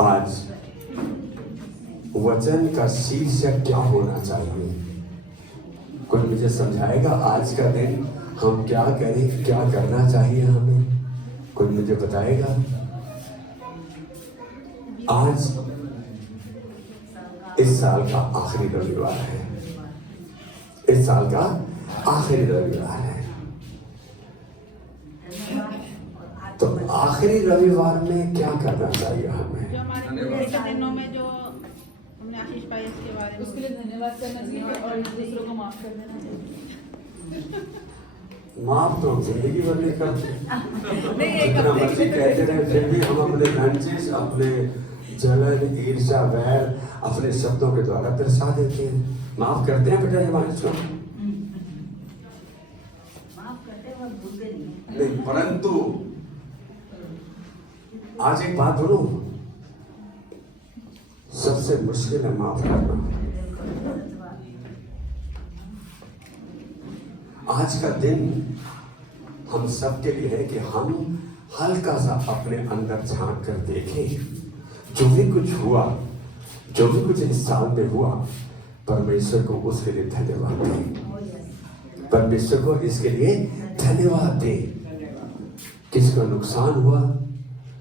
आज वचन का शीर्षक क्या होना चाहिए? कोई मुझे समझाएगा आज का दिन हम क्या करें, क्या करना चाहिए हमें? कोई मुझे बताएगा? आज इस साल का आखिरी रविवार है। इस साल का आखिरी रविवार है। तो आखिरी रविवार में क्या करना चाहिए हमें? जो हमारे दिनों में जो हमने आशीष पाई इसके बारे में उसके लिए धन्यवाद करना चाहिए और दूसरों को माफ कर देना चाहिए। माफ तो जिंदगी भर नहीं करते, जितना मर्जी कहते रहे, फिर भी हम अपने रंजिश, अपने जलन, ईर्ष्या, वैर अपने शब्दों के द्वारा दर्शा देते हैं। माफ करते हैं बेटा हिमांशु को? माफ करते हैं, भूलते नहीं। नहीं, परंतु आज एक बात बोलूं, सबसे मुश्किल है माफ करना। आज का दिन हम सबके लिए है कि हम हल्का सा अपने अंदर झांक कर देखें। जो भी कुछ हुआ, जो भी कुछ इस साल में हुआ, परमेश्वर को उसके लिए धन्यवाद दें। परमेश्वर को इसके लिए धन्यवाद दें। किसका नुकसान हुआ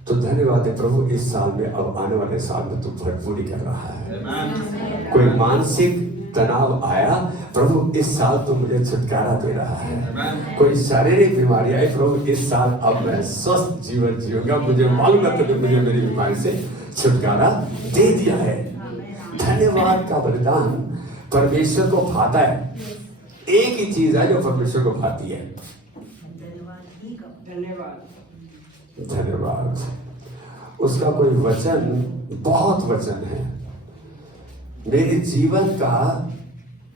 तो धन्यवाद है प्रभु, इस साल में, अब आने वाले साल में तू भरपूरी कर रहा है। कोई मानसिक तनाव आया, प्रभु इस साल तो मुझे छुटकारा दे रहा है। कोई शारीरिक बीमारी आई, प्रभु इस साल अब मैं स्वस्थ जीवन जीऊंगा, मुझे मालूम है कि मुझे मेरी बीमारी से छुटकारा दे दिया है। धन्यवाद का वरदान परमेश्वर को भाता है। एक ही चीज है जो परमेश्वर को भाती है, धन्यवाद। उसका कोई वचन, बहुत वचन है। मेरे जीवन का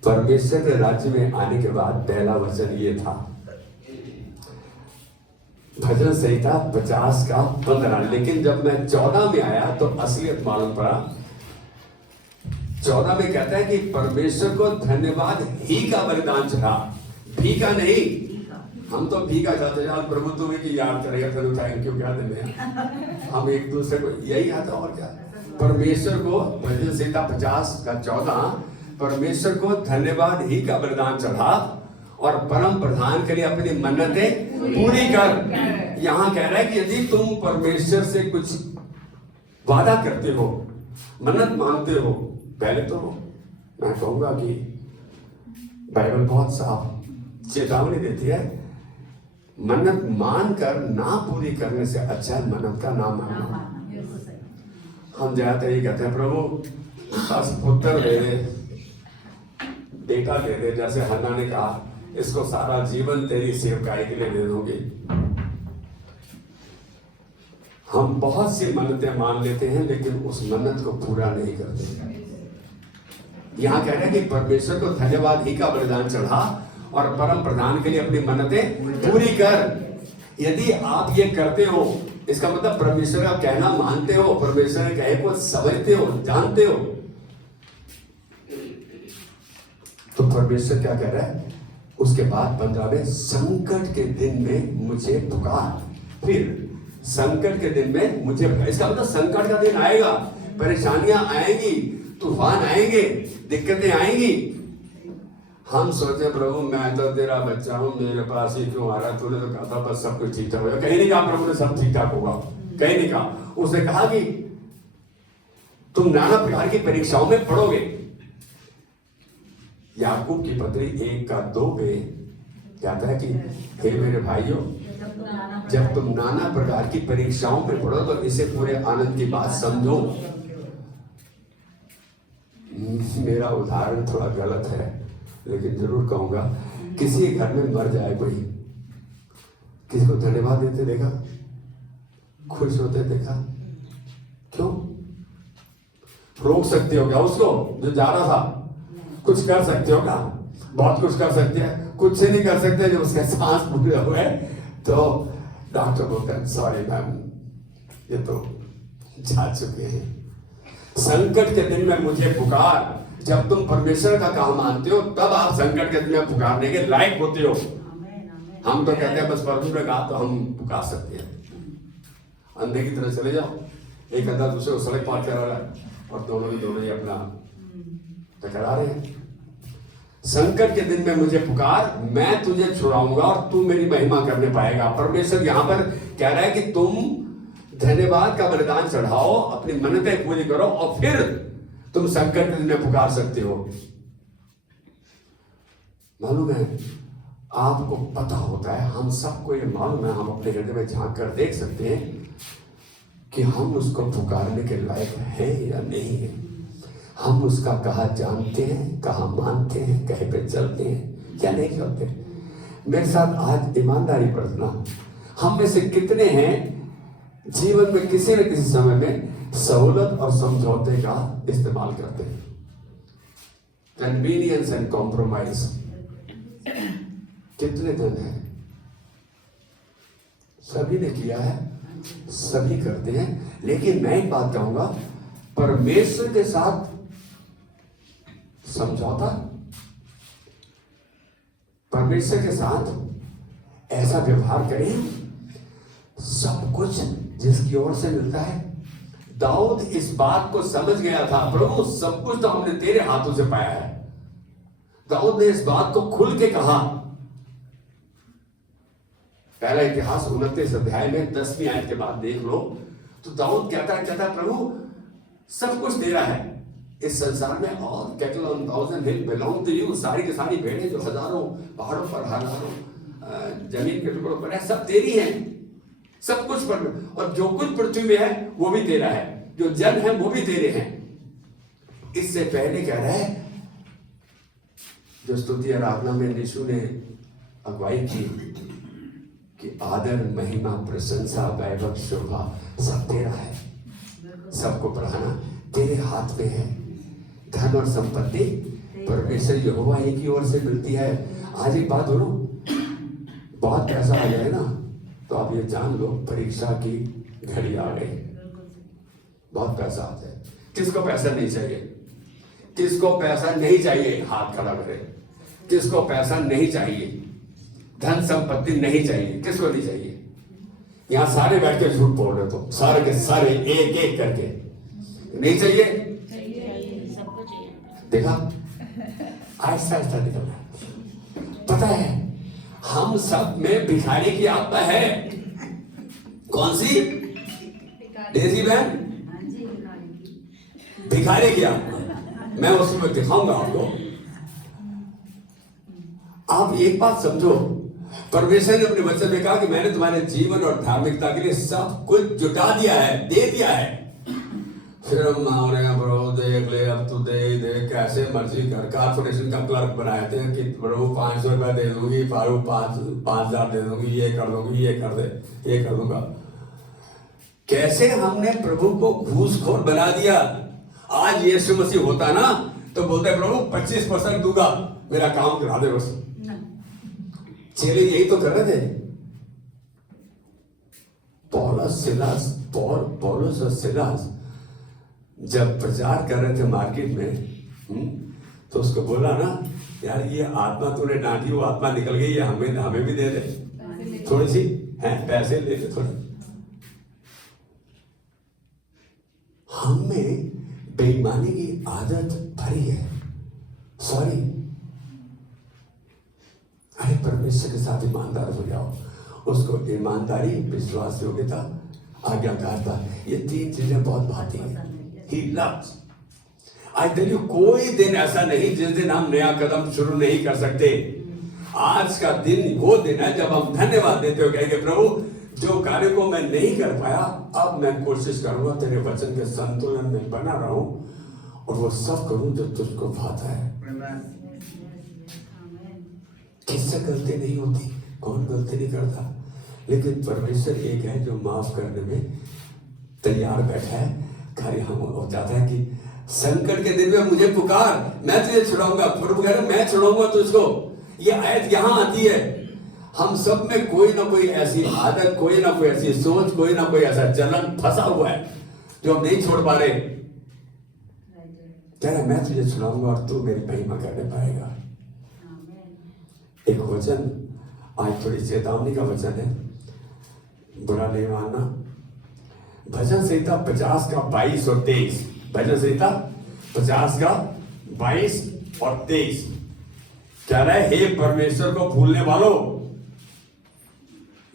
परमेश्वर के राज्य में आने के बाद पहला वचन ये था, भजन संहिता 50 का 15। लेकिन जब मैं 14 में आया तो असलियत मालूम पड़ा। 14 में कहता है कि परमेश्वर को धन्यवाद ही का वरदान चढ़ा, भी का नहीं। हम तो भी का चाहते हैं, प्रभु तुम्हें की याद करेगा, फिर थैंक यू क्या देने। हम एक दूसरे को यही आता और क्या। परमेश्वर को भजन संहिता 50 का 14, परमेश्वर को धन्यवाद ही का वरदान चढ़ा और परम प्रधान के लिए अपनी मन्नतें पूरी कर। यहाँ कह रहा है कि यदि तुम परमेश्वर से कुछ वादा करते हो, मन्नत मांगते हो, पहले तो मैं कहूंगा कि बाइबल बहुत साफ चेतावनी देती है, मन्नत मानकर ना पूरी करने से अच्छा मन्नत का नाम मानना। हम जाते ही कहते हैं प्रभु बस पुत्र दे दे, बेटा दे दे, जैसे हन्ना ने कहा इसको सारा जीवन तेरी सेवकाई के लिए दे दूंगी। हम बहुत सी मन्नतें मान लेते हैं लेकिन उस मन्नत को पूरा नहीं करते। यहाँ कह रहे हैं कि परमेश्वर को धन्यवाद ही का बलिदान चढ़ा और परम प्रधान के लिए अपनी मन्नतें पूरी कर। यदि आप ये करते हो, इसका मतलब परमेश्वर का कहना मानते हो, परमेश्वर के कहे को समझते हो, जानते हो, तो परमेश्वर क्या कह रहा है उसके बाद 15वें, संकट के दिन में मुझे पुकार। फिर संकट के दिन में मुझे, इसका मतलब संकट का दिन आएगा, परेशानियां आएंगी, तूफान आएंगे, दिक्कतें आएंगी। हम सोचे प्रभु मैं तो तेरा बच्चा हूं, मेरे पास ही क्यों आ रहा? तूने तो कहा था बस सब कुछ ठीक ठाक होगा। कहीं नहीं कहा प्रभु ने सब ठीक ठाक होगा, कहीं नहीं कहा। उसने कहा कि तुम नाना प्रकार की परीक्षाओं में पड़ोगे। याकूब की पत्री 1:2 पे कहता है कि हे मेरे भाइयों, जब तुम नाना प्रकार की परीक्षाओं में पड़ो तो इसे पूरे आनंद की बात समझो। मेरा उदाहरण थोड़ा गलत है लेकिन जरूर कहूंगा, किसी घर में मर जाए कोई, किसी को धन्यवाद देते देखा, खुश होते देखा? क्यों? रोक सकते हो क्या उसको जो जा रहा था? कुछ कर सकते हो क्या? बहुत कुछ कर सकते हैं, कुछ से नहीं कर सकते। जब उसके सांस पूरे हुए तो डॉक्टर बोलते हैं सॉरी मैम, ये तो जा चुके हैं। संकट के दिन में मुझे पुकार। जब तुम परमेश्वर का काम मानते हो तब आप संकट के दिन में पुकारने के लायक होते हो। हम तो कहते हैं बस प्रभु ने कहा तो हम पुकार सकते हैं। अंधे की तरह चले जाओ, एक अंदर दूसरे को सड़क पार करा रहा है और दोनों ही अपना टकरा रहे हैं। संकट के दिन में मुझे पुकार, मैं तुझे छुड़ाऊंगा और तू मेरी महिमा करने पाएगा। परमेश्वर यहां पर कह रहा है कि तुम धन्यवाद का बलिदान चढ़ाओ, अपनी मन्नतें पूरी करो और फिर तुम संकट के दिन में पुकार सकते हो। मालूम है, आपको पता होता है, हम सबको ये मालूम है, हम अपने हृदय में झांक कर देख सकते हैं कि हम उसको पुकारने के लायक हैं या नहीं है। हम उसका कहा जानते हैं, कहा मानते हैं, कहे पे चलते हैं या नहीं चलते। मेरे साथ आज ईमानदारी बरतना, हम में से कितने हैं जीवन में किसी न किसी समय में सहूलत और समझौते का इस्तेमाल करते हैं, कन्वीनियंस एंड कॉम्प्रोमाइज। कितने जन हैं? सभी ने किया है, सभी करते हैं। लेकिन मैं एक बात कहूंगा, परमेश्वर के साथ समझौता, परमेश्वर के साथ ऐसा व्यवहार करें, सब कुछ जिसकी ओर से मिलता है। दाऊद इस बात को समझ गया था, प्रभु सब कुछ तो हमने तेरे हाथों से पाया है। दाऊद ने इस बात को खुल के कहा। पहला इतिहास 29 अध्याय में 10वीं आयत के बाद देख लो तो दाऊद कहता है प्रभु सब कुछ तेरा है इस संसार में, और cattle on thousand hill belong to you. सारी की सारी भेड़ें जो हजारों पहाड़ों पर, हजारों जमीन के टुकड़ों पर है, सब तेरी हैं। सब कुछ पर, और जो कुछ पृथ्वी में है वो भी तेरा है, जो जन है वो भी तेरे हैं। इससे पहले कह रहा है, जो स्तुति आराधना में यीशु ने अगुवाई की कि आदर, महिमा, प्रशंसा, वैभव, शोभा सब तेरा है, सबको बढ़ाना तेरे हाथ में है। धन और संपत्ति परमेश्वर यहोवा एक ही ओर से मिलती है। आज एक बात बोलो, बहुत पैसा आ जाए ना तो आप ये जान लो परीक्षा की घड़ी आ गई। बहुत पैसा आ जाए, किसको पैसा नहीं चाहिए? किसको पैसा नहीं चाहिए? हाथ खड़ा करे। किसको पैसा नहीं चाहिए? धन संपत्ति नहीं चाहिए? किसको नहीं चाहिए? यहां सारे बैठ के झूठ बोल रहे, तो सारे के सारे एक एक करके नहीं चाहिए, सबको चाहिए। देखा, आहिस्ता आहिस्ता निकल रहा। पता है हम सब में भिखारी की आत्मा है। कौन सी? डेजी बहन, भिखारी की आत्मा। मैं उसमें दिखाऊंगा आपको। आप एक बात समझो, परमेश्वर ने अपने वचन में कहा कि मैंने तुम्हारे जीवन और धार्मिकता के लिए सब कुछ जुटा दिया है, दे दिया है। फिर हम प्रभु देख ले, अब तू दे कैसे मर्जी कर। कारपोरेशन का क्लर्क बनाए थे कि प्रभु 500 रुपया दे दूंगी, फारू 5,000 दे दूंगी, ये कर दूंगी, ये कर दे, ये कर दूंगा। कैसे हमने प्रभु को घूसखोर बना दिया। आज यीशु मसीह होता ना तो बोलते प्रभु 25% दूंगा, मेरा काम करा दे बस। चेले यही तो कर रहे थे। पौलुस और सिलास जब प्रचार कर रहे थे मार्केट में, तो उसको बोला ना, यार ये आत्मा तूने डांटी, वो आत्मा निकल गई है, हमें भी दे दे थोड़ी सी, है पैसे ले ले थोड़े। हमें बेईमानी की आदत भरी है। सॉरी, अरे परमेश्वर के साथ ईमानदार हो जाओ। उसको ईमानदारी, विश्वास, योग्यता, आज्ञाकारिता, ये 3 चीजें बहुत भाती हैं। He loves. I tell you, कोई दिन ऐसा नहीं जिस दिन हम नया कदम शुरू नहीं कर सकते। आज का दिन वो दिन है जब हम धन्यवाद देते हो, कहेंगे प्रभु जो कार्य को मैं नहीं कर पाया, अब मैं कोशिश करूंगा तेरे वचन के संतुलन में बना रहूं और वो सब करूं जो तुझको भाता है। किससे गलती नहीं होती, कौन गलती नहीं करता, लेकिन परमेश्वर एक है जो माफ करने में तैयार बैठा है। कार्य हम हो जाता है कि संकट के दिन में मुझे पुकार, मैं तुझे छुड़ाऊंगा। प्रभु कह रहा है मैं छुड़ाऊंगा तुझको। ये आयत यहां आती है। हम सब में कोई ना कोई ऐसी आदत, कोई ना कोई ऐसी सोच, कोई ना कोई ऐसा चलन फंसा हुआ है जो हम नहीं छोड़ पा रहे। कह रहा है मैं तुझे छुड़ाऊंगा और तू मेरी महिमा करने पाएगा। एक वचन, आज थोड़ी चेतावनी का वचन है, बुरा नहीं मानना। भजन संहिता 50 का 22 और 23, भजन संहिता 50 का 22 और 23 कह रहा है, हे परमेश्वर को भूलने वालों।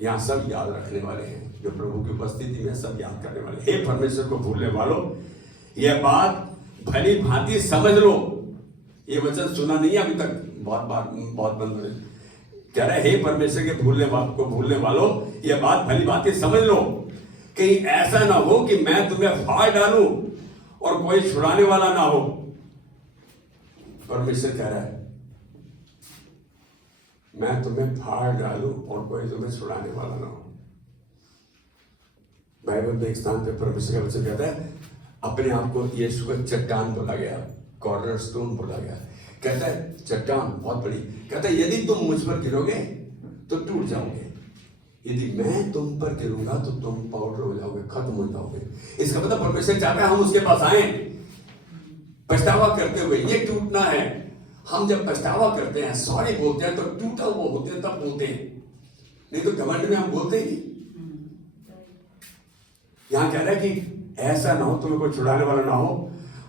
यहां सब याद रखने वाले हैं, जो प्रभु की उपस्थिति में सब याद करने वाले। हे परमेश्वर को भूलने वालों, यह बात भली भांति समझ लो। ये वचन सुना नहीं है अभी तक, बहुत बंद है। कह रहा है, हे परमेश्वर के भूलने वालों, यह बात भली भांति समझ लो, कहीं ऐसा ना हो कि मैं तुम्हें फाड़ डालूं और कोई छुड़ाने वाला ना हो। परमेश्वर कह रहा है, मैं तुम्हें फाड़ डालूं और कोई तुम्हें छुड़ाने वाला ना हो। बाइबल में एक स्थान पे परमेश्वर का वचन कहता है, अपने आप को यीशु का चट्टान बोला गया, कॉर्नर स्टोन बोला गया। कहता है चट्टान बहुत बड़ी, कहता है यदि तुम मुझ पर गिरोगे तो टूट जाओगे, यदि मैं तुम पर गिरूंगा तो तुम पाउडर हो जाओगे, खत्म हो जाओगे। इसका मतलब परमेश्वर चाहता है हम उसके पास आए पछतावा करते हुए। ये टूटना है। हम जब पछतावा करते हैं, सॉरी बोलते हैं, तो टूटा हुआ होते हैं तब बोलते हैं, नहीं तो घमंड में हम बोलते ही। यहां कह रहा है कि ऐसा ना हो, तुम्हें कोई छुड़ाने वाला ना हो।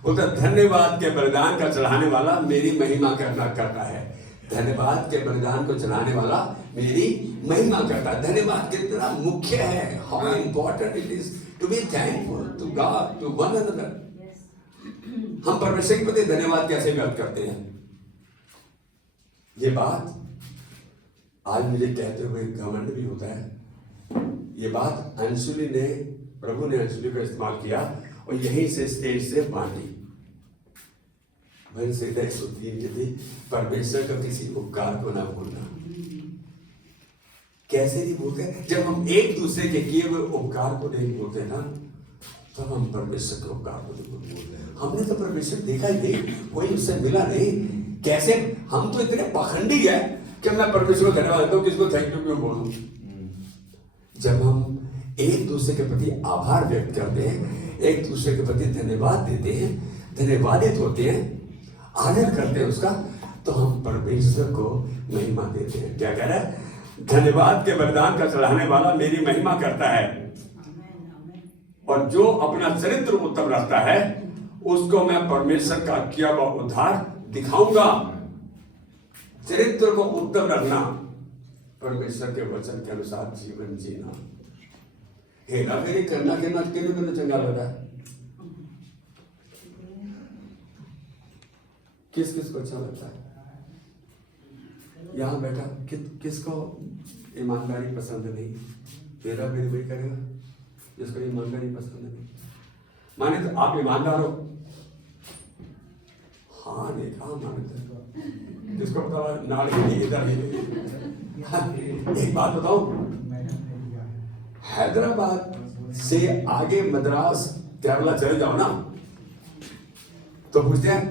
बोलता धन्यवाद के बलिदान का चढ़ाने वाला मेरी महिमा करता है। धन्यवाद के बलिदान को चढ़ाने वाला मेरी महिमा करता है। धन्यवाद कितना मुख्य है, how important it is to be thankful to God, to one another. हम परमेश्वर के प्रति धन्यवाद कैसे व्यक्त करते हैं? ये बात आज मुझे कहते हुए घमंड भी होता है। ये बात अंशुली ने, प्रभु ने अंशुली का इस्तेमाल किया और यहीं से स्टेज से बांटी। से थी, परमेश्वर का किसी उपकार को ना भूलना। कैसे नहीं भूलते? जब हम एक दूसरे के किए हुए उपकार को नहीं भूलते ना, तब हम परमेश्वर के उपकार को नहीं भूलते। हमने तो परमेश्वर देखा ही नहीं, कोई उससे मिला नहीं। कैसे? हम तो इतने पाखंडी है कि मैं परमेश्वर को धन्यवाद देता हूं, किसको थैंक यू क्यों बोलूं? जब हम एक दूसरे के प्रति आभार व्यक्त करते हैं, एक दूसरे के प्रति धन्यवाद देते हैं, धन्यवादित होते हैं, आदर करते हैं उसका, तो हम परमेश्वर को महिमा देते हैं। क्या कह रहा है? धन्यवाद के बलिदान का चढ़ाने वाला मेरी महिमा करता है, और जो अपना चरित्र उत्तम रखता है उसको मैं परमेश्वर का किया हुआ उद्धार दिखाऊंगा। चरित्र को उत्तम रखना, परमेश्वर के वचन के अनुसार जीवन जीना। हेरा फेरी करना किन्हें चंगा लग रहा है? किस को अच्छा लगता है? यहां बैठा किसको ईमानदारी पसंद नहीं? हेरा फेरी वही करेगा जिसको ईमानदारी पसंद नहीं। माने तो आप ईमानदार हो? हाँ नहीं, हाँ माने जिसको पता नाल ही इधर ही। एक बात बताओ, हैदराबाद से आगे मद्रास केरला चले जाओ ना, तो पूछते हैं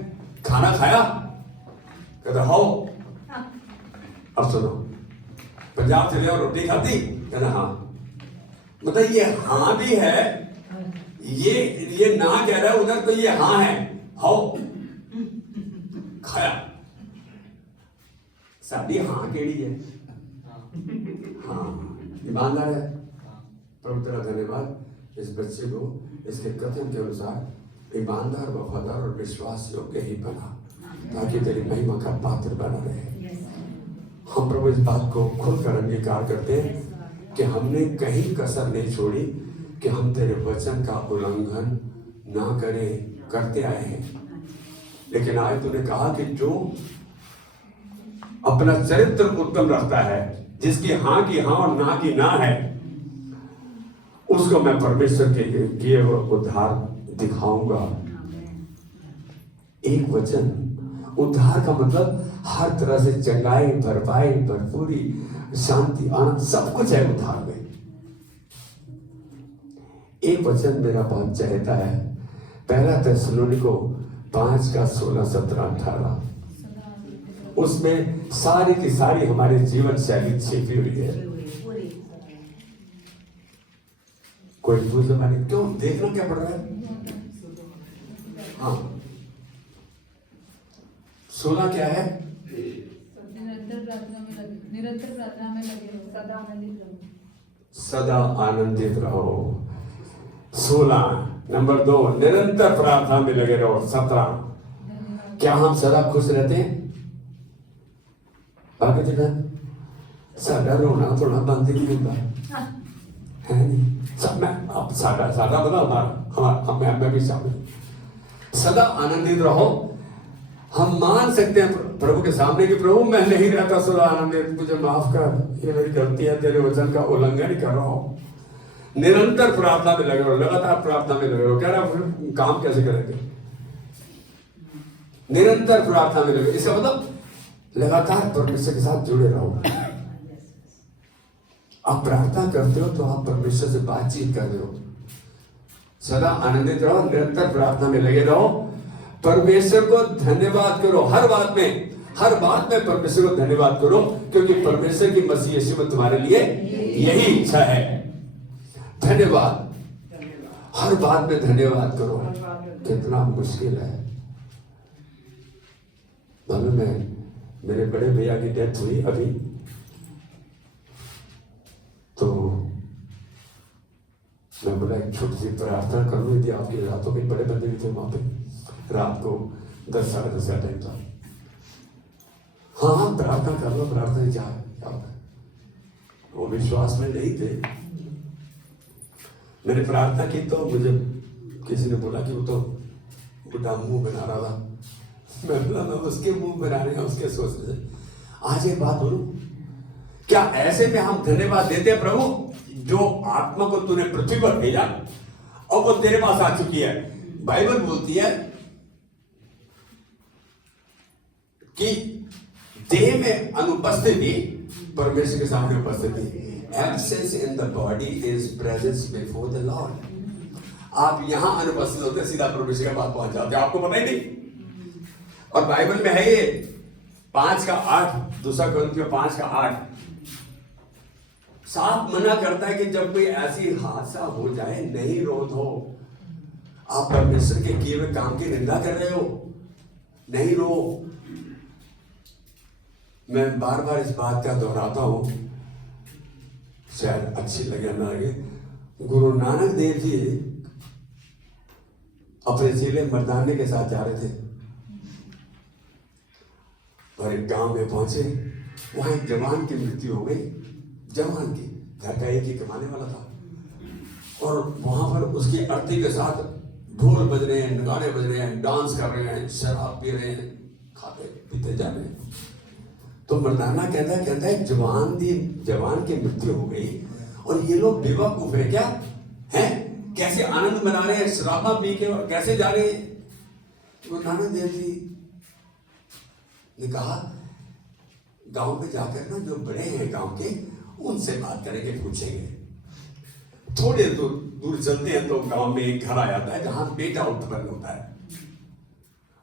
खाना खाया? कहते हो। अब सुनो, पंजाब चले जाओ रोटी खाती? कहना हाँ। मतलब ये हाँ भी है, ये ना कह रहा है उधर, तो ये हाँ है। हो खाया। साडी हाँ केड़ी है? हाँ ईमानदार है। प्रभु तेरा धन्यवाद, इस बच्चे को इसके कथन के अनुसार ईमानदार, वफादार और विश्वास योग्य ही बना, ताकि तेरी महिमा का पात्र बना रहे। हम प्रभु इस बात को खुलकर अंगीकार करते हैं कि हमने कहीं कसर नहीं छोड़ी, कि हम तेरे वचन का उल्लंघन ना करें, करते आए हैं। लेकिन आज तूने कहा कि जो अपना चरित्र उत्तम रखता है, जिसकी हाँ की हाँ और ना की ना है, उसको मैं परमेश्वर के किए हुए उद्धार दिखाऊंगा। एक वचन, उद्धार का मतलब हर तरह से चंगाई, भरपाई, भरपूरी, शांति, आनंद, सब कुछ है उद्धार में। एक वचन मेरा बहुत चाहता है, पहला थिस्सलुनीको 5 का 16, 17, 18। उसमें सारी की सारी हमारी जीवन शैली छिपी हुई है। कोई भूल जमाने क्यों देखना क्या पड़ रहा है? हाँ 16 क्या है? निरंतर प्रार्थना में लगे रहो, सदा आनंदित रहो। सदा आनंदित रहो। 16 नंबर 2 निरंतर प्रार्थना में लगे रहो। 17 क्या हम सदा खुश रहते हैं? बाकी जगह साडा रोना थोड़ा बंद ही नहीं होता है नहीं सब में आप साडा साडा बना हमारा हम भी शामिल सदा आनंदित रहो। हम मान सकते हैं प्रभु के सामने कि प्रभु मैं नहीं रहता सदा आनंदित, मुझे माफ कर, ये मेरी गलती है, तेरे वचन का उल्लंघन कर रहा हूं। निरंतर प्रार्थना में लगे रहो, लगातार प्रार्थना में लगे रहो। कह रहा काम कैसे करेंगे? निरंतर प्रार्थना में लगे, इसका मतलब लगातार परमेश्वर के साथ जुड़े रहो। आप प्रार्थना करते हो तो आप परमेश्वर से बातचीत कर रहे हो। सदा आनंदित रहो, निरंतर प्रार्थना में लगे रहो, परमेश्वर को धन्यवाद करो। हर बात में परमेश्वर को धन्यवाद करो, क्योंकि परमेश्वर की मसीह यीशु में तुम्हारे लिए यही इच्छा है। धन्यवाद, हर बात में धन्यवाद करो। कितना मुश्किल है। मालूम है मेरे बड़े भैया की डेथ हुई अभी, तो मैं बोला एक छोटी सी प्रार्थना कर लो। यदि आपकी रातों में बड़े बंदे भी थे वहां पे, रात को 10 साढ़े 10 का टाइम था। हाँ प्रार्थना कर लो, प्रार्थना क्या वो विश्वास में नहीं थे। मैंने प्रार्थना की तो मुझे किसी ने बोला कि वो तो बुढ़ा मुंह बना रहा था। मैं बोला मैं उसके मुंह बनाने का उसके सोचने से। आज एक बात बोलूं, क्या ऐसे में हम धन्यवाद देते हैं प्रभु जो आत्मा को तूने पृथ्वी पर भेजा और वो तेरे पास आ चुकी है। बाइबल बोलती है कि देह में अनुपस्थिति परमेश्वर के सामने उपस्थिति। Absence in the body is presence before the Lord. आप यहां अनुपस्थित होते सीधा परमेश्वर के पास पहुंच जाते, आपको पता ही नहीं। और बाइबल में है ये 5:8, दूसरा कोरिन्थियों 5:8 साफ मना करता है कि जब कोई ऐसी हादसा हो जाए नहीं रो दो। आप परमेश्वर के किए हुए काम की निंदा कर रहे हो, नहीं रो। मैं बार बार इस बात का दोहराता हूं, शायद अच्छी लगे ना लगे। गुरु नानक देव जी अपने चेले मर्दाने के साथ जा रहे थे और एक गांव में पहुंचे। वहां एक जवान की मृत्यु हो गई। जवान की घर का एक ही कमाने वाला था और वहां पर उसकी अर्थी के साथ ढोल बज रहे हैं, नगाड़े बज रहे हैं, डांस कर रहे हैं, शराब पी रहे हैं, खाते पीते जा रहे हैं। तो मर्दाना कहता है जवान की मृत्यु हो गई और ये लोग बेवकूफ है क्या हैं? कैसे आनंद मना रहे हैं शराबा पी के और कैसे जा रहे हैं? तो नानक देव जी ने कहा गांव में जाकर ना जो बड़े हैं गांव के उनसे बात करेंगे, पूछेंगे। थोड़े दूर चलते हैं तो गांव में एक घर आ जाता है जहां बेटा उत्पन्न होता है।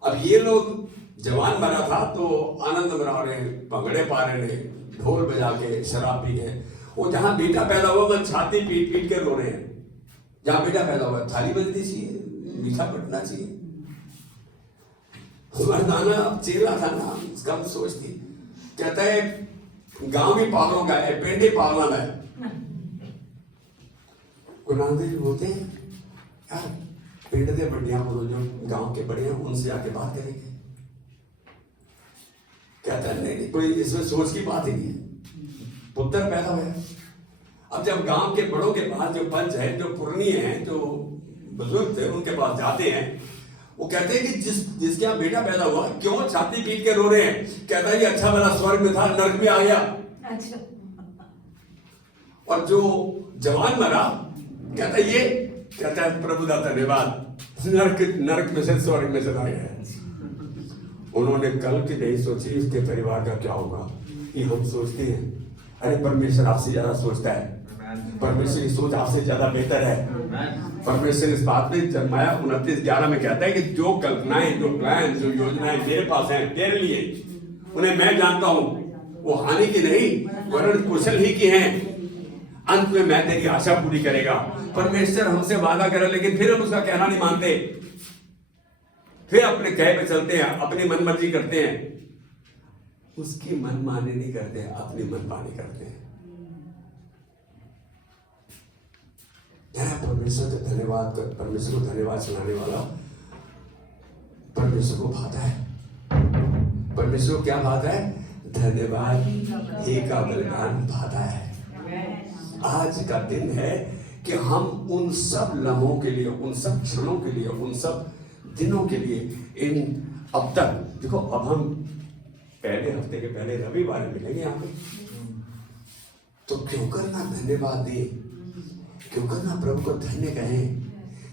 अब ये लोग जवान बना था तो आनंद मना रहे, भंगड़े पा रहे, ढोल बजा के शराब पी के। वो जहां बेटा पैदा हुआ वह छाती पीट पीट के रो रहे हैं। जहां बेटा पैदा हुआ थाली बजनी चाहिए, मीठा बटना चाहिए। मर्दाना अब चेला था ना, कम सोचती, कहता है गांव ही पालूंगा, पेंडे पालना मैं। गुरुनानक बोलते हैं यार पेंड दे बढ़िया बोलो, जो गांव के बड़े हैं उनसे आके बात करेंगे। कहता है नहीं, कोई इसमें सोच की बात ही नहीं है। पुत्र पैदा हुआ। अब जब गांव के बड़ों के पास जो पंच है, जो पुरनी है, जो बुजुर्ग थे, उनके पास जाते हैं, वो कहते हैं कि जिसके यहाँ बेटा पैदा हुआ क्यों छाती पीट के रो रहे हैं? कहता है ये अच्छा भला स्वर्ग में था, नरक में आ गया। अच्छा। और जो जवान मरा कहता है प्रभु दा धन्यवाद, नरक में से स्वर्ग में चला गया। उन्होंने कल की नहीं सोची उसके परिवार का क्या होगा। ये हम सोचते हैं, अरे परमेश्वर आपसे ज्यादा सोचता है। परमेश्वर की सोच आपसे ज्यादा बेहतर है। परमेश्वर इस बात में जन्माया 29:11 में कहता है कि जो कल्पनाएं, जो प्लान, जो योजनाएं मेरे पास हैं तेरे लिए, उन्हें मैं जानता हूं। वो हानि की नहीं वरन कुशल ही की हैं। अंत में मैं तेरी आशा पूरी करेगा। परमेश्वर हमसे वादा करे लेकिन फिर हम उसका कहना नहीं मानते, फिर अपने कहे पे चलते हैं, अपनी मनमर्जी करते हैं। उसकी मनमानी नहीं करते, अपनी मनमानी करते हैं। परमेश्वर का धन्यवाद कर, परमेश्वर को धन्यवाद सुनाने वाला परमेश्वर को भाता है। परमेश्वर को क्या भाता है? धन्यवाद ही का बलिदान भाता है। आज का दिन है कि हम उन सब लम्हों के लिए, उन सब क्षणों के लिए, उन सब दिनों के लिए, इन अब तक देखो, अब हम पहले हफ्ते के पहले रविवार मिलेंगे यहाँ पे, तो क्यों करना धन्यवाद दिए, क्यों करना प्रभु को धन्य कहें।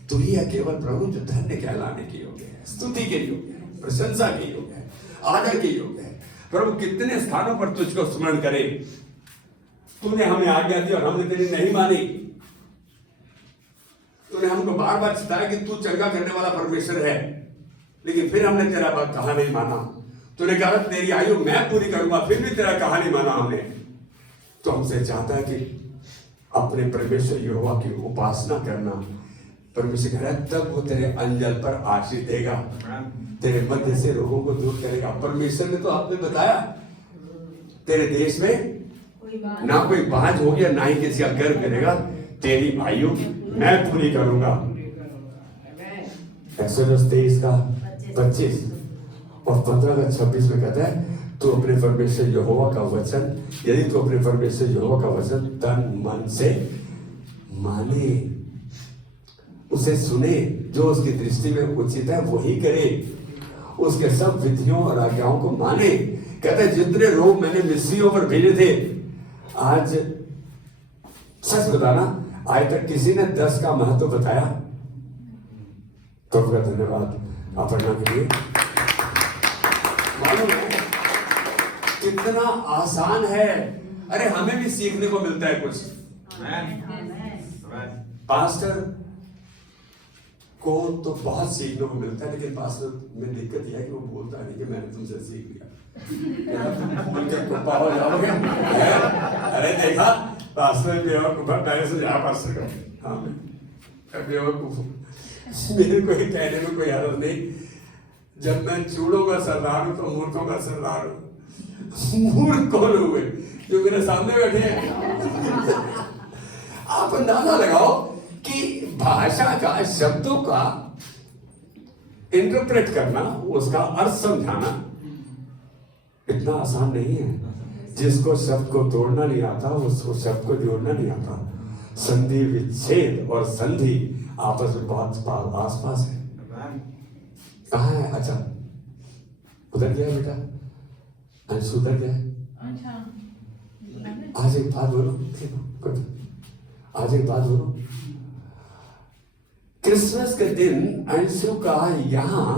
तू ही है केवल प्रभु जो धन्य कहलाने के योग्य है, स्तुति के योग्य है, प्रशंसा के योग्य है, आदर के योग्य है। प्रभु कितने स्थानों पर तुझको स्मरण करे, तूने हमें आज्ञा दी और हमने तेरी नहीं मानी। तूने हमको बार बार बताया कि तू चंगा करने वाला परमेश्वर है, लेकिन फिर हमने तेरा बात कहा नहीं माना। तूने कहा तेरी आयु मैं पूरी करूंगा, फिर भी तेरा कहा नहीं माना हमने। तो हमसे चाहता है कि अपने परमेश्वर यहोवा की उपासना करना। परमेश्वर कह रहा है तब वो तेरे अंजल पर आशीष देगा, तेरे मध्य से रोगों को दूर करेगा। परमेश्वर ने तो आपने बताया तेरे देश में ना कोई बाज हो गया, ना ही किसी का गर्व करेगा, तेरी आयु मैं पूरी करूंगा। एक्सोडस 23 का 25 और 15 का 26 में कहता है तू अपने परमेश्वर यहोवा का वचन, यदि तू अपने परमेश्वर यहोवा का वचन तन मन से माने, उसे सुने, जो उसकी दृष्टि में उचित है वही करे, उसके सब विधियों और आज्ञाओं को माने। कहता है जितने रोग मैंने मिस्रियों पर भेजे थे, आज सच बताना आज तक किसी ने 10 का महत्व बताया? प्रभु का धन्यवाद अपर्णा के लिए। मालूम है कितना आसान है। अरे हमें भी सीखने को मिलता है कुछ। पास्टर को तो बहुत सीखने को मिलता है, लेकिन पास्टर में दिक्कत यह है कि वो बोलता नहीं कि मैंने तुमसे सीख लिया। हो जाओगे। अरे देखा पास्टर बेवकूफ पहले से जा पास्टर का। हाँ बेवकूफ, मेरे को ही कहने में कोई हर्ज नहीं। जब मैं चूड़ों का सरदार हूं तो मूर्खों का सरदार हूं। मूर्ख कौन हुए? जो मेरे सामने बैठे हैं। आप अंदाजा लगाओ कि भाषा का, शब्दों का इंटरप्रेट करना, उसका अर्थ समझाना इतना आसान नहीं है। जिसको शब्द को तोड़ना नहीं आता उसको शब्द को जोड़ना नहीं आता। संधि विच्छेद और संधि आपस में बहुत आस पास है। कहाँ है? अच्छा उधर गया बेटा, अंशु उधर गया। आज एक बात बोलो, आज एक बात बोलो। क्रिसमस के दिन अंशु का यहाँ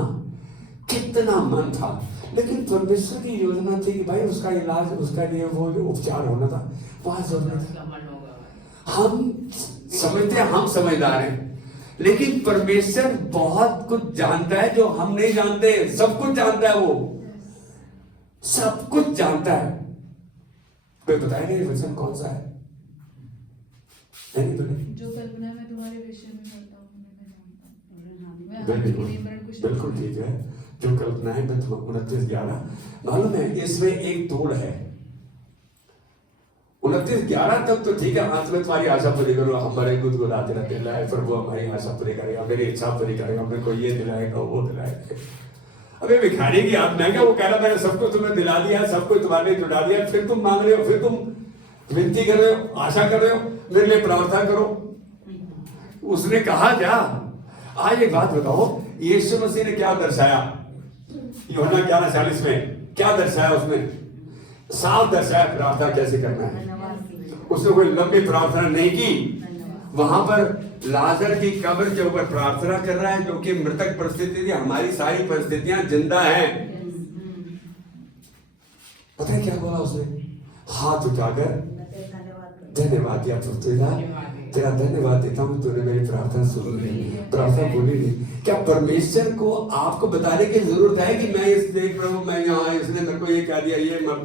कितना मन था, लेकिन परमेश्वर की योजना थी कि भाई उसका इलाज, उसका लिए वो जो उपचार होना था, वहां जरूरत है। हम समझते हैं, हम समझदार हैं, लेकिन परमेश्वर बहुत कुछ जानता है जो हम नहीं जानते। सब कुछ जानता है, वो सब कुछ जानता है। कोई बताएगा ये वचन कौन सा है? नहीं जो कल्पना में तुम्हारे विषय में करता हूँ, बिल्कुल ठीक है। जो कल्पना है मैं 29:11 मालूम है, इसमें एक तोड़ है। 29:11 तक तो ठीक है, अंत में तुम्हारी आशा पूरी करो। हमारे गुदगुदाते रहते हैं प्रभु हमारी आशा पूरी करेगा, मेरी इच्छा पूरी करेगा, मेरे को ये दिलाएगा वो दिलाएगा। अबे भिखारी की आत्मा है क्या? वो कह रहा मैंने सबको तुम्हें दिला दिया, सबको तुम्हारे लिए जुटा दिया, फिर तुम मांग रहे हो, फिर तुम विनती कर रहे हो, आशा कर रहे हो, मेरे लिए प्रार्थना करो। उसने कहा क्या? आज एक बात बताओ, यीशु मसीह ने क्या दर्शाया? यूहन्ना 11:40 में क्या दर्शाया? उसने साफ दर्शाया प्रार्थना कैसे करना है। उसने कोई लंबी प्रार्थना नहीं की। वहां पर लाजर की कब्र के ऊपर प्रार्थना कर रहा है, जो कि मृतक परिस्थिति थी। हमारी सारी परिस्थितियां जिंदा हैं। पता है क्या बोला उसने? हाथ उठाकर धन्यवाद दिया। तेरा धन्यवाद देता हूँ, तूने मेरी प्रार्थना सुन ली, प्रार्थना बोली नहीं। क्या परमेश्वर को आपको बताने की जरूरत है कि मैं इस देख प्रभु मैं यहाँ, इसने मेरे को ये कह दिया, ये मत।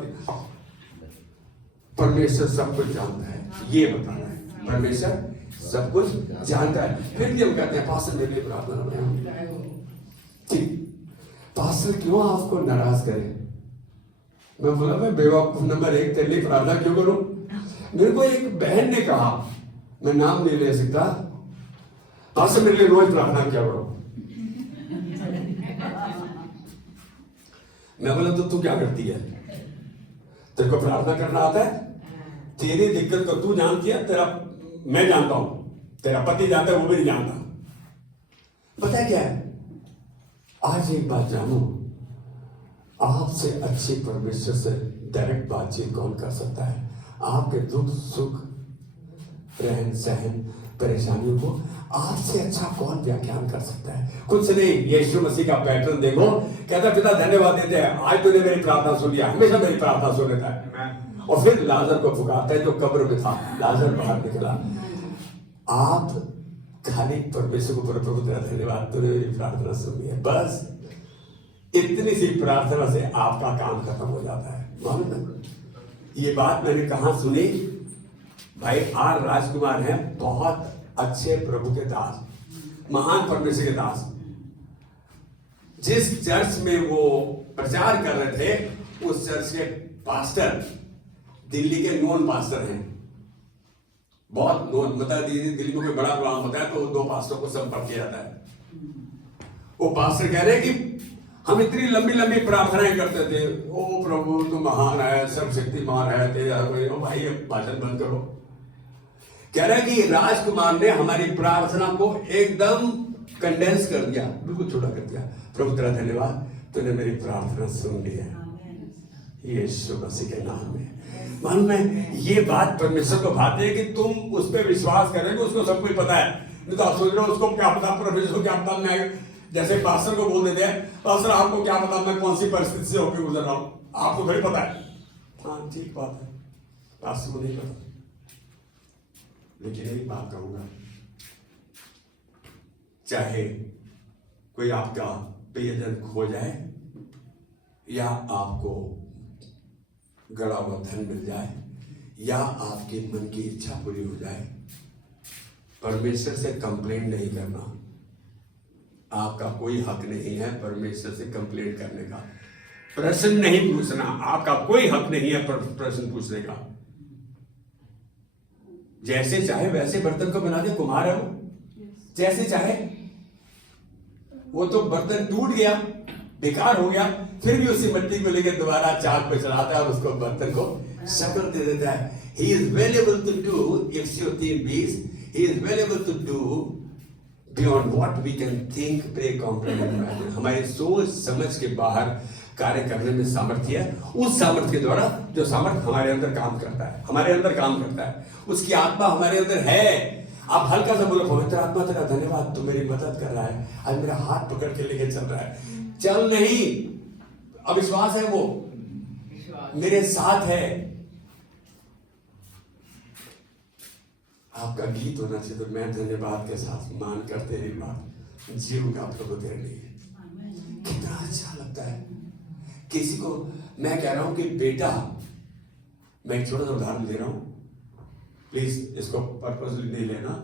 परमेश्वर सब कुछ जानता है, ये बताना है। परमेश्वर सब कुछ जानता है। फिर भी हम कहते हैं पास्टर मेरे लिए प्रार्थना करें। ठीक, पास्टर क्यों आपको नाराज करे? मैं बोला मैं बेवकूफ नंबर 1 तेरे लिए प्रार्थना क्यों करूं? मेरे को एक बहन ने कहा, मैं नाम नहीं ले सकता, पास मेरे लिए रोज प्रार्थना किया करो। मैं बोला तो तू क्या करती है? तेरे को प्रार्थना करना आता है? तेरी दिक्कत को तू जानती है, तेरा मैं जानता हूं, तेरा पति जानता है, वो भी नहीं जानता। पता है क्या है? आज एक बात जानू, आपसे अच्छी परमेश्वर से डायरेक्ट बातचीत कौन कर सकता है? आपके दुख सुख रहन सहन परेशानियों को आपसे अच्छा कौन व्याख्यान कर सकता है? कुछ नहीं, यीशु मसीह का पैटर्न देखो। कहता पिता धन्यवाद देते हैं, आज तूने मेरी प्रार्थना सुन लिया, हमेशा मेरी प्रार्थना सुन लेता है। और फिर लाजर को पुकारता है जो कब्र में था, लाजर बाहर निकला। आप खाली परमेश्वर को प्रभु तेरा धन्यवाद, तूने मेरी प्रार्थना सुन ली है, बस इतनी सी प्रार्थना से आपका काम खत्म हो जाता है। मालूम है ये बात मैंने कहां सुनी? भाई आर राजकुमार हैं, बहुत अच्छे प्रभु के दास, महान परमेश्वर के दास। जिस चर्च में वो प्रचार कर रहे थे, उस चर्च के पास्टर दिल्ली के नोन पास्टर हैं, बहुत नोन। मतलब दिल्ली में कोई बड़ा प्रोग्राम होता है तो दो पास्टरों को संपर्क किया जाता है। वो पास्टर कह रहे हैं कि हम इतनी लंबी लंबी प्रार्थनाएं करते थे, ओ प्रभु तू महान है, सर्वशक्तिमान है, तेरा कोई। ओ भाई भाषण बंद करो। कह रहे हैं कि राजकुमार ने हमारी प्रार्थना को एकदम कंडेंस कर दिया, बिल्कुल छोटा कर दिया। प्रभु तेरा धन्यवाद, तूने मेरी प्रार्थना सुन ली है, यीशु मसीह के नाम में। मालूम है ये बात परमेश्वर को भाती है कि तुम उस पर विश्वास करेंगे, उसको सब कुछ पता है। नहीं तो आप सोच रहे हो उसको क्या पता, परमेश्वर को क्या पता। मैं जैसे पास्टर को बोल देते हैं, पास्टर आपको क्या पता मैं कौन सी परिस्थिति से होकर गुजर रहा हूं, आपको थोड़ी पता है। हाँ ठीक बात है, पास्टर को नहीं पता। लेकिन एक बात कहूंगा, चाहे कोई आपका प्रियजन खो जाए या आपको गड़ा हुआ धन मिल जाए या आपके मन की इच्छा पूरी हो जाए, परमेश्वर से कंप्लेंट नहीं करना। आपका कोई हक नहीं है परमेश्वर से कंप्लेंट करने का, प्रश्न नहीं पूछना। आपका कोई हक नहीं है प्रश्न पूछने का। जैसे चाहे वैसे बर्तन को बना दे, कुम्हार है वो, जैसे चाहे। वो तो बर्तन टूट गया, बेकार हो गया, फिर भी उसी मिट्टी को लेकर दोबारा चाक पे चढ़ाता है और उसको बर्तन को शक्ल दे देता है। He is well able to do, if your theme is, he is well able to do beyond what we can think, pray, comprehend, imagine. हमारे सोच समझ के बाहर कार्य करने में सामर्थ्य है। उस सामर्थ्य के द्वारा जो सामर्थ्य हमारे अंदर काम करता है, हमारे अंदर काम करता है, उसकी आत्मा हमारे अंदर है। आप हल्का सा बोलो, पवित्र आत्मा तेरा धन्यवाद, तू मेरी मदद कर रहा है, आज मेरा हाथ पकड़ के लेके चल रहा है। चल नहीं, अविश्वास है, वो मेरे साथ है। आपका गीत होना चाहिए तो मैं धन्यवाद के साथ मान कर तेरी बात जीऊंगा प्रभु तेरे लिए। कितना अच्छा लगता है। किसी को मैं कह रहा हूं कि बेटा, मैं एक छोटा सा उदाहरण दे रहा हूं, प्लीज इसको पर्पसली नहीं लेना।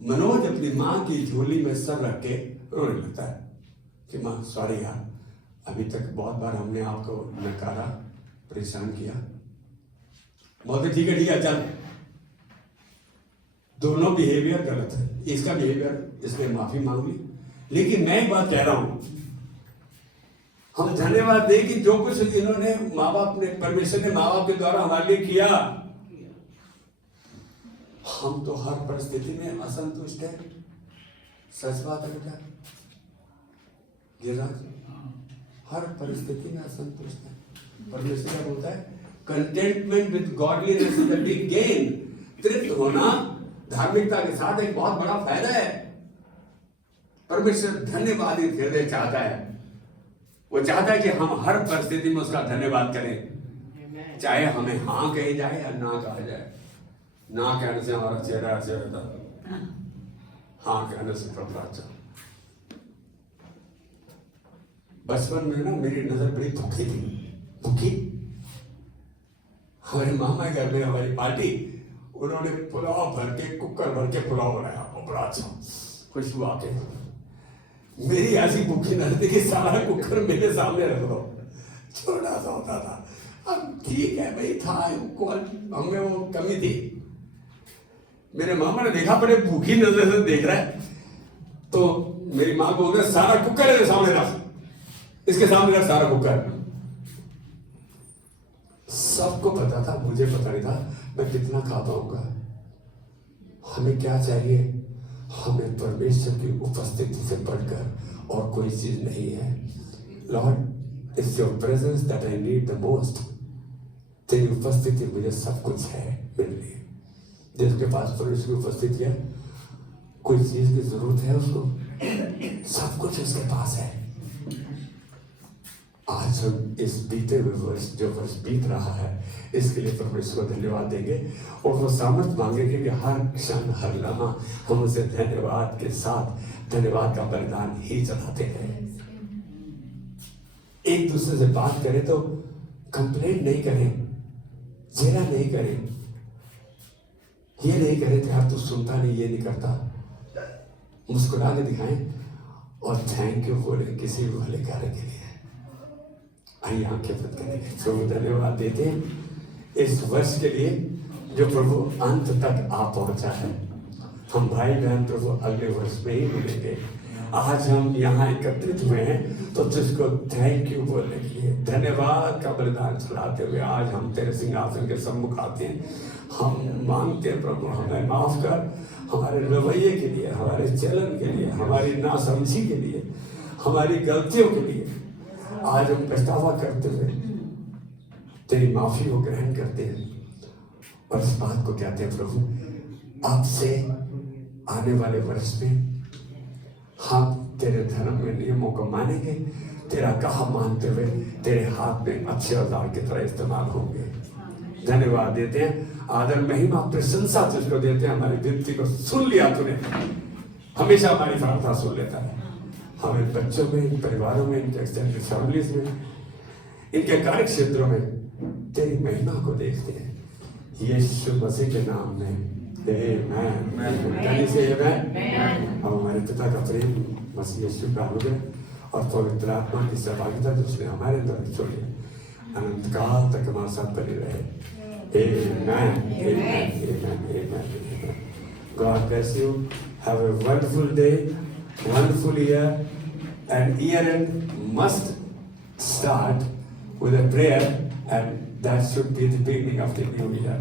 मनोज अपनी माँ की झोली में सर रख के रोने लगता है कि माँ सॉरी यार, अभी तक बहुत बार हमने आपको नकारा, परेशान किया। बहुत ठीक है चल। दोनों बिहेवियर गलत है, इसका बिहेवियर इसने माफी मांग ली। लेकिन मैं एक बात कह रहा हूं, हम धन्यवाद दें कि जो कुछ इन्होंने माँ बाप ने, परमेश्वर ने माँ बाप के द्वारा हमारे लिए किया। हम तो हर परिस्थिति में असंतुष्ट है। सच बात है बेटा गिरिराज, हर परिस्थिति में असंतुष्ट है। परमेश्वर क्या बोलता है? Contentment with godliness is a big gain. तृप्त होना धार्मिकता के साथ एक बहुत बड़ा फायदा है। परमेश्वर धन्यवाद ही हृदय चाहता है। वो चाहता है कि हम हर परिस्थिति में उसका धन्यवाद करें, चाहे हमें हाँ कही जाए या ना कहा जाए। ना कहने से हमारा चेहरा ऐसे रहता, हाँ कहने से प्रभु अच्छा। बचपन में ना मेरी नजर बड़ी भूखी थी, भूखी। हमारे मामा घर में हमारी पार्टी, उन्होंने पुलाव भर के, कुकर भर के पुलाव बनाया और बड़ा अच्छा खुशबू आके। मेरी ऐसी भूखी नजर थी कि सारा कुकर मेरे सामने रख दो। छोटा सा होता था। अब ठीक है भाई, था हमें वो कमी थी। मेरे मामा ने देखा, बड़े भूखी नजर से देख रहा है, तो मेरी माँ को बोलते सारा कुकर है सामने रख, इसके सामने रख सारा कुकर। सबको पता था, मुझे पता नहीं था मैं कितना खा पाऊंगा। हमें क्या चाहिए? हमें परमेश्वर की उपस्थिति से बढ़कर और कोई चीज नहीं है। Lord, it's your presence that I need the most. तेरी उपस्थिति मुझे सब कुछ है मेरे लिए। जिसके पास परमेश्वर की उपस्थिति है, कोई चीज की जरूरत है उसको? सब कुछ उसके पास है। आज हम इस बीते हुए वर्ष, जो वर्ष बीत रहा है, इसके लिए परमेश्वर को धन्यवाद देंगे और वो सामर्थ मांगेंगे कि हर क्षण हर लम्हा हम उसे धन्यवाद के साथ धन्यवाद का बलिदान ही चढ़ाते हैं। एक दूसरे से बात करें तो कंप्लेंट नहीं करें, जेरा नहीं करें, ये नहीं करें कि यार तू सुनता नहीं, ये नहीं करता। मुस्कुरा के दिखाएं और थैंक यू बोले किसी भी भले कार्य के लिए। आइए आंखें बंद करेंगे, प्रभु धन्यवाद देते हैं इस वर्ष के लिए जो प्रभु अंत तक आ पहुंचा है। हम भाई बहन प्रभु अगले वर्ष में ही मिलेंगे। आज हम यहाँ एकत्रित हुए हैं तो तुझको थैंक यू बोलने के लिए, धन्यवाद का बलिदान चढ़ाते हुए आज हम तेरे सिंहासन के सम्मुख आते हैं। हम मांगते हैं प्रभु हमें माफ कर, हमारे रवैये के लिए, हमारे चलन के लिए, हमारी नासमझी के लिए, हमारी गलतियों के लिए आज हम पछतावा करते हुए तेरी माफी को ग्रहण करते हैं और इस बात को कहते हैं प्रभु आपसे आने वाले वर्ष में हम तेरे धर्म में नियमों को मानेंगे, तेरा कहा मानते हुए तेरे हाथ में अच्छे औजार की तरह इस्तेमाल होंगे। धन्यवाद देते हैं, आदर महिमा प्रशंसा तुझको देते हैं। हमारी विनती को सुन लिया तूने, हमेशा हमारी प्रार्थना सुन लेता है। हमें बच्चों में, इन परिवारों में, इनके एक्सटेंडेड फैमिलीज में, इनके कार्य क्षेत्रों में तेरी महिमा को देखते हैं। यीशु मसीह के नाम में अब हमारे पिता का प्रेम, मसीह यीशु का अनुग्रह और पवित्र आत्मा की सहभागिता जो उसने हमारे अंदर छोड़ी अनंत काल तक हमारे साथ बने रहे। Amen. Amen. Amen. Amen. Amen. God bless you. Have a wonderful day, wonderful year, and year end must start with a prayer, and that should be the beginning of the new year.